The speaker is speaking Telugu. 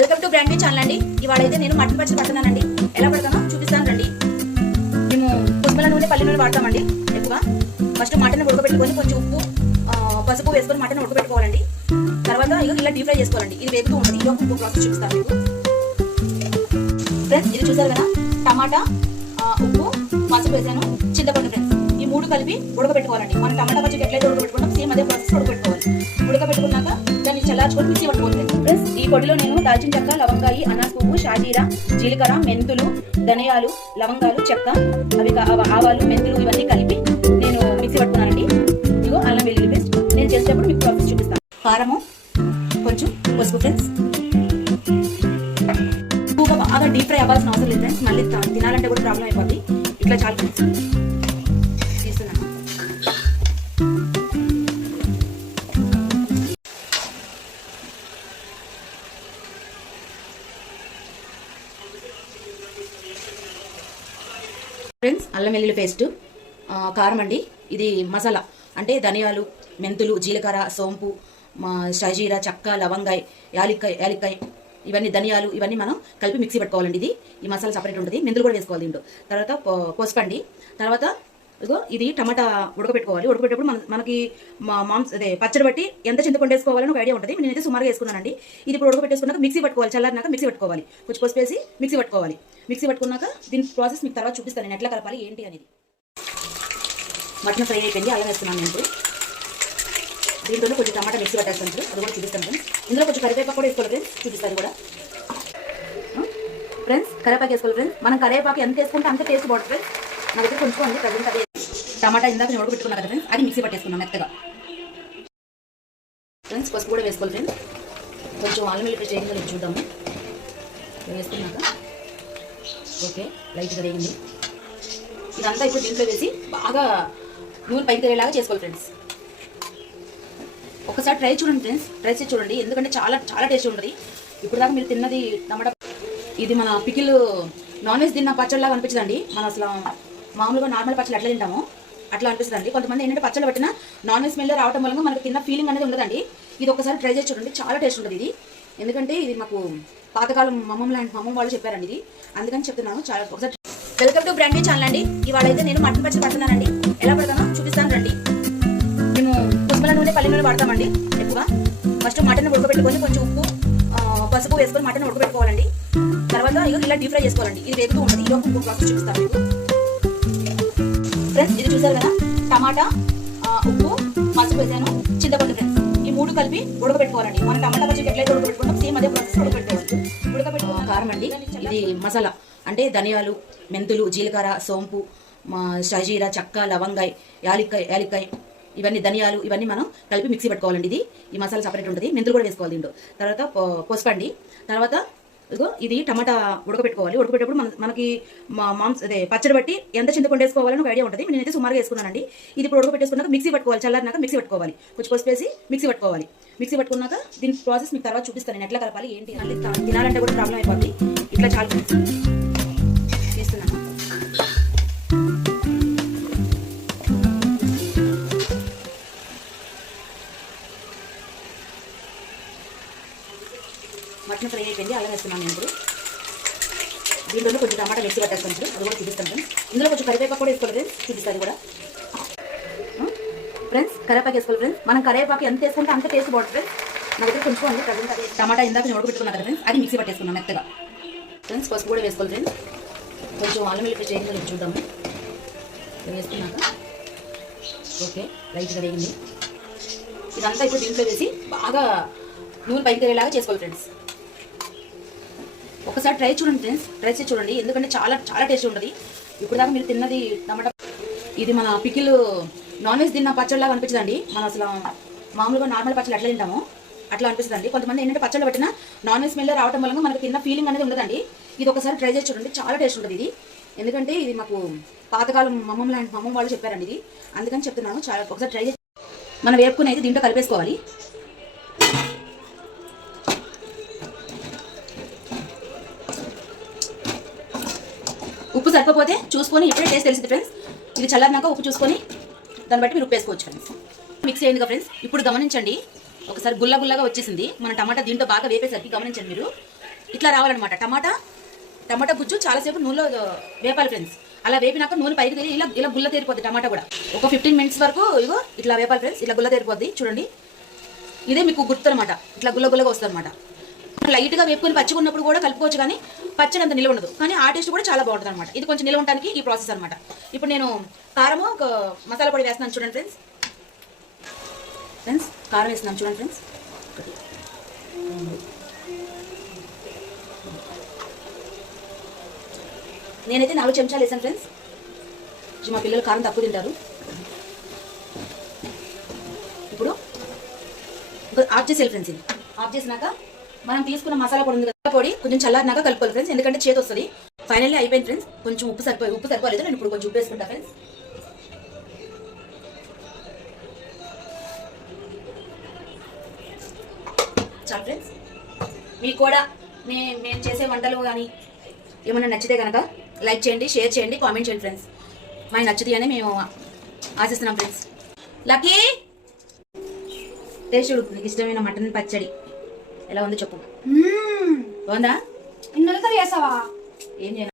Welcome to brand me channel అండి. ఇవాళైతే నేను మటన్ పచ్చడి పడుతున్నానండి. ఎలా పడతానో చూపిస్తాను రండి. మేము పుష్పల నూనె పల్లి నూనె వాడతామండి ఎక్కువ. ఫస్ట్ మటన్ ఉడకబెట్టుకొని కొంచెం ఉప్పు పసుపు వేసుకొని మటన్ ఉడకబెట్టుకోవాలండి. తర్వాత ఇలా డీప్ ఫ్రై చేసుకోవాలండి. ఇది వేగుతూ ఉంటుంది. ఇది ఒక ప్రాసెస్ చూపిస్తాను మీకు ఫ్రెండ్స్. ఇది చూసారు కదా, టమాటా ఉప్పు పసుపు వేసాను, చింతపండు ఫ్రెండ్స్. ఈ మూడు కలిపి ఉడకబెట్టుకోవాలండి. మనం టమాటా పచ్చడి ఎట్లయితే ఉడకబెట్టుకుంటాం సేమ్ అదే ప్రాసెస్ ఉడకబెట్టుకోవాలి. ఉడకబెట్టుకున్నాక దాన్ని చల్లార్చుకొని మిక్సీ పట్టుకోవాలి ఫ్రెండ్స్. ఈ పొడిలో నేను దాల్చిన చెక్క, లవంగాయి, అనాస్ పువ్వు, షాజీరా, జీలకర్ర, మెంతులు, ధనియాలు, లవంగాలు, చెక్క, ఆవాలు, మెంతులు ఇవన్నీ కలిపి నేను మిక్సీ పట్టుకున్నానండి. ఇదిగో అల్లం వెల్లుల్లి పేస్ట్. నేను చేసేటప్పుడు మీకు ప్రాసెస్ చూపిస్తాను. కారము, కొంచెం పసుపు ఫ్రెండ్స్. ఎక్కువగా బాగా డీప్ ఫ్రై అవ్వాల్సిన అవసరం లేదు ఫ్రెండ్స్. మళ్ళీ తినాలంటే కూడా ప్రాబ్లం అయిపోద్ది. ఇట్లా చాలా ఫ్రెండ్స్ తీస్తున్నాను. ఫ్రెండ్స్ అల్లం వెల్లుల్లి పేస్ట్, కారం అండి. ఇది మసాలా అంటే ధనియాలు, మెంతులు, జీలకర్ర, సోంపు, షాజీరా, చెక్క, లవంగాయ, యాలిక్కాయ ఇవన్నీ ధనియాలు ఇవన్నీ మనం కలిపి మిక్సీ పెట్టుకోవాలండి. ఇది ఈ మసాలా సపరేట్ ఉంటుంది. మెంతులు కూడా వేసుకోవాలి దీంట్లో. తర్వాత పసుపు అండి. తర్వాత ఇదిగో ఇది టమాటా ఉడకబెట్టుకోవాలి. ఉడకబెట్టేటప్పుడు మనకి అదే పచ్చడి బట్టి ఎంత చింతపండు వేసుకోవాలని ఒక ఐడియా ఉంటుంది. నేనైతే సుమారుగా వేసుకున్నానండి. ఇది ఇప్పుడు ఉడకబెట్టేసుకున్నాక మిక్సీ పట్టుకోవాలి. చల్లారినాక మిక్సీ పట్టుకోవాలి. కొంచెం పసుపు వేసి మిక్సీ పట్టుకోవాలి. మిక్సీ పట్టుకున్నాక దీని ప్రాసెస్ మీకు తర్వాత చూపిస్తాను నేను ఎట్లా కలపాలి ఏంటి అనేది. మటన్ ఫ్రై అయిపోయింది. అల్లం వేస్తున్నాను నేను. దీంట్లో కొంచెం టమాటా మిక్సీ పట్టేస్తాను. అది కూడా చూపిస్తాను ఫ్రెండ్స్. ఇందులో కొంచెం కరివేపాకు కూడా వేసుకోవాలి ఫ్రెండ్స్. చూపిస్తాను కూడా ఫ్రెండ్స్. కరివేపాకు వేసుకోవాలి ఫ్రెండ్స్. మనం కరివేపాకు ఎంత వేసుకుంటే అంత టేస్ట్ బాగుంటుంది ఫ్రెండ్స్. నా దగ్గర కొంచెం అండి ప్రజెంట్ అదే. టమాటా ఇందాక నేను ఉడకబెట్టుకున్నా కదా ఫ్రెండ్స్, అది మిక్సీ పట్టేసుకున్నాం మెత్తగా ఫ్రెండ్స్. పసుపు కూడా వేసుకోవాలి ఫ్రెండ్స్. కొంచెం అల్లం వెల్లుల్లి పేస్ట్ వేయించాలి చూద్దాము. వేసుకున్నాక ఓకే లైట్గా వేగింది. ఇదంతా ఇప్పుడు దీంట్లో వేసి బాగా నూనె పైకి తేలేలాగా చేసుకోవాలి ఫ్రెండ్స్. ఒకసారి ట్రై చూడండి ఫ్రెండ్స్. ట్రై చేసి చూడండి, ఎందుకంటే చాలా చాలా టేస్ట్ ఉంటుంది. ఇప్పుడు దాకా మీరు తిన్నది టమాటా, ఇది మన పికిల్ నాన్ వెజ్ తిన్న పచ్చడిలాగా అనిపించదండి. మనం అసలు మామూలుగా నార్మల్ పచ్చళ్ళు ఎట్లా తింటామో అట్లా అనిపిస్తుందండి. కొంతమంది ఏంటంటే పచ్చళ్ళు పట్టిన నాన్ వెజ్ స్మెల్ రావడం వల్ల మనకు తిన్న ఫీలింగ్ అనేది ఉండదండి. ఇది ఒకసారి ట్రై చేసి చూడండి, చాలా టేస్ట్ ఉంటుంది ఇది. ఎందుకంటే ఇది మాకు పాతకాలం మమ్మం వాళ్ళు చెప్పారండి ఇది, అందుకని చెప్తున్నాను. చాలా ఒకసారి welcome to brand me channel అండి. ఇవాళైతే నేను మటన్ పచ్చడి పడుతున్నానండి. ఎలా పడతానో చూపిస్తాను రండి. మేము పుష్పల నూనె పల్లి నూనె వాడతామండి ఎక్కువ. ఫస్ట్ మటన్ ఉడకబెట్టుకొని కొంచెం ఉప్పు పసుపు వేసుకొని మటన్ ఉడకబెట్టుకోవాలండి. తర్వాత ఇలా డీప్ ఫ్రై చేసుకోవాలండి. ఇది వేగుతూ ఉంటుంది. ఇది ఒక ప్రాసెస్ చూపిస్తాను మీకు ఫ్రెండ్స్. ఇది చూసారు కదా, టమాటా ఉప్పు పసుపు వేసాను, చింతపండు ఫ్రెండ్స్. ఈ మూడు కలిపి ఉడకబెట్టుకోవాలండి. మనం టమాటా పచ్చడి ఎట్లయితే ఉడకబెట్టుకుంటాం సేమ్ అదే ప్రాసెస్ ఉడకబెట్టుకోవాలి. ఉడకబెట్టుకున్న కారం అండి. ఇది మసాలా అంటే ధనియాలు, మెంతులు, జీలకర్ర, సోంపు, షాజీరా, చెక్క, లవంగాయ, యాలిక్కాయ ఇవన్నీ ధనియాలు ఇవన్నీ మనం కలిపి మిక్సీ పెట్టుకోవాలండి. ఇది ఈ మసాలా సపరేట్ ఉంటుంది. మెంతులు కూడా వేసుకోవాలి దీంట్లో. తర్వాత పసుపు అండి. తర్వాత ఇదిగో ఇది టమాటా ఉడకబెట్టుకోవాలి. ఉడకబెట్టేటప్పుడు మనకి అదే పచ్చడి బట్టి ఎంత చింతపండు వేసుకోవాలని ఒక ఐడియా ఉంటుంది. నేనైతే సుమారుగా వేసుకున్నానండి. ఇది ఇప్పుడు ఉడకబెట్టేసుకున్నాక మిక్సీ పట్టుకోవాలి. చల్లారినాక మిక్సీ పట్టుకోవాలి. కొంచెం పసుపు వేసి మిక్సీ పట్టుకోవాలి. మిక్సీ పట్టుకున్నాక దీని ప్రాసెస్ మీకు తర్వాత చూపిస్తాను నేను ఎట్లా కలపాలి ఏంటి. తినాలంటే కూడా ప్రాబ్లం అయిపోద్ది. ఇట్లా చాలా తీస్తున్నాను. మటన్ ఫ్రై అయిపోయింది. అల్లం వేస్తున్నాను నేను. దీంట్లో కొంచెం టమాటా మిక్సీ పట్టేస్తాను. అది కూడా చూపిస్తాను. ఇందులో కొంచెం కరివేపాకు కూడా వేసుకోవాలి ఫ్రెండ్స్. చూపిస్తాను కూడా ఫ్రెండ్స్. కరివేపాకు వేసుకోవాలి ఫ్రెండ్స్. మనం కరివేపాకు ఎంత వేసుకుంటే అంత టేస్ట్ బాగుంటుంది ఫ్రెండ్స్. నా దగ్గర కొంచెం అండి ప్రజెంట్ అదే. టమాటా ఇందాక నేను ఉడకబెట్టుకున్నా కదా ఫ్రెండ్స్, అది మిక్సీ పట్టేసుకున్నాం మెత్తగా ఫ్రెండ్స్. పసుపు కూడా వేసుకోవాలి ఫ్రెండ్స్. కొంచెం అల్లం వెల్లుల్లి పేస్ట్ వేయించాలి చూద్దాము. వేసుకున్నాక ఓకే లైట్గా వేగింది. ఇదంతా ఇప్పుడు దీంట్లో వేసి బాగా నూనె పైకి తేలేలాగా చేసుకోవాలి ఫ్రెండ్స్. ఒకసారి ట్రై చూడండి ఫ్రెండ్స్. ట్రై చేసి చూడండి, ఎందుకంటే చాలా చాలా టేస్ట్ ఉంటుంది. ఇప్పుడు దాకా మీరు తిన్నది టమాటా, ఇది మన పికిల్ నాన్ వెజ్ తిన్న పచ్చడిలాగా అనిపించదండి. మనం అసలు మామూలుగా నార్మల్ పచ్చళ్ళు ఎట్లా తింటామో అట్లా అనిపిస్తుందండి. కొంతమంది ఏంటంటే పచ్చళ్ళు పట్టిన నాన్ వెజ్ స్మెల్ రావడం వల్ల మనకు తిన్న ఫీలింగ్ అనేది ఉండదండి. ఇది ఒకసారి ట్రై చేసి చూడండి, చాలా టేస్ట్ ఉంటుంది ఇది. ఎందుకంటే ఇది మాకు పాతకాలం మమ్మం వాళ్ళు చెప్పారండి ఇది, అందుకని చెప్తున్నాను. చాలా ఒకసారి ట్రై చేసి మనం వేపుకుని అయితే దీంట్లో కలిపేసుకోవాలి. ఉప్పు సరిపోతే చూసుకొని ఇప్పుడే టేస్ట్ తెలిసింది ఫ్రెండ్స్. ఇది చల్లారినాక ఉప్పు చూసుకొని దాన్ని బట్టి మీరు ఉప్పు వేసుకోవచ్చు ఫ్రెండ్స్. మిక్స్ అయింది కదా ఫ్రెండ్స్. ఇప్పుడు గమనించండి, ఒకసారి గుల్లగా వచ్చేసింది మన టమాటా. దీంట్లో బాగా వేపేసరికి గమనించండి మీరు, ఇట్లా రావాలన్నమాట. టమాటా గుజ్జు చాలాసేపు నూనెలో వేపాలి ఫ్రెండ్స్. అలా వేపినాక నూనె పైకి తేలి ఇలా ఇలా గుల్ల తేరిపోద్ది టమాటా కూడా. ఒక 15 మినిట్స్ వరకు ఇగో ఇట్లా వేపాలి ఫ్రెండ్స్. ఇట్లా గుల్ల తేరిపోద్ది చూడండి. ఇదే మీకు గుర్తు అనమాట. ఇట్లా గుల్లగా వస్తుంది అనమాట. లైట్గా వేపుకొని పచ్చిగా ఉన్నప్పుడు కూడా కలుపుకోవచ్చు, కానీ పచ్చడి అంత నిల్వ ఉండదు. కానీ ఆ టేస్ట్ కూడా చాలా బాగుంటుంది అనమాట. ఇది కొంచెం నిల్వ ఉండడానికి ఈ ప్రాసెస్ అనమాట. ఇప్పుడు నేను కారము మసాలా పొడి వేస్తున్నాను చూడండి ఫ్రెండ్స్. కారం వేస్తున్నాను చూడండి ఫ్రెండ్స్. నేనైతే 4 చెంచాలు వేసాను ఫ్రెండ్స్. మా పిల్లలు కారం తక్కువ తింటారు. ఇప్పుడు ఆఫ్ చేసేయాలి ఫ్రెండ్స్. ఇది ఆఫ్ చేసినాక మనం తీసుకున్న మసాలా పొడి ఉంది కదా, పొడి కొంచెం చల్లారినాక కలుపుకోవాలి ఫ్రెండ్స్. ఎందుకంటే చేతి వస్తుంది. ఫైనల్లీ అయిపోయింది ఫ్రెండ్స్. కొంచెం ఉప్పు సరిపోలేదు. నేను ఇప్పుడు కొంచెం ఉప్పు వేసుకుంటా ఫ్రెండ్స్. చాలు ఫ్రెండ్స్. మీకు కూడా మేము చేసే వంటలు కానీ ఏమన్నా నచ్చితే కనుక లైక్ చేయండి, షేర్ చేయండి, కామెంట్ చేయండి ఫ్రెండ్స్. మాకు నచ్చుతుంది అని మేము ఆశిస్తున్నాం ఫ్రెండ్స్. లక్కీ టేస్ట్ చూడు. నీకు ఇష్టమైన మటన్ పచ్చడి ఎలా ఉందో చెప్పు. బాగుందా? ఇన్నొకసారి చేస్తావా? ఏం చేయాలి?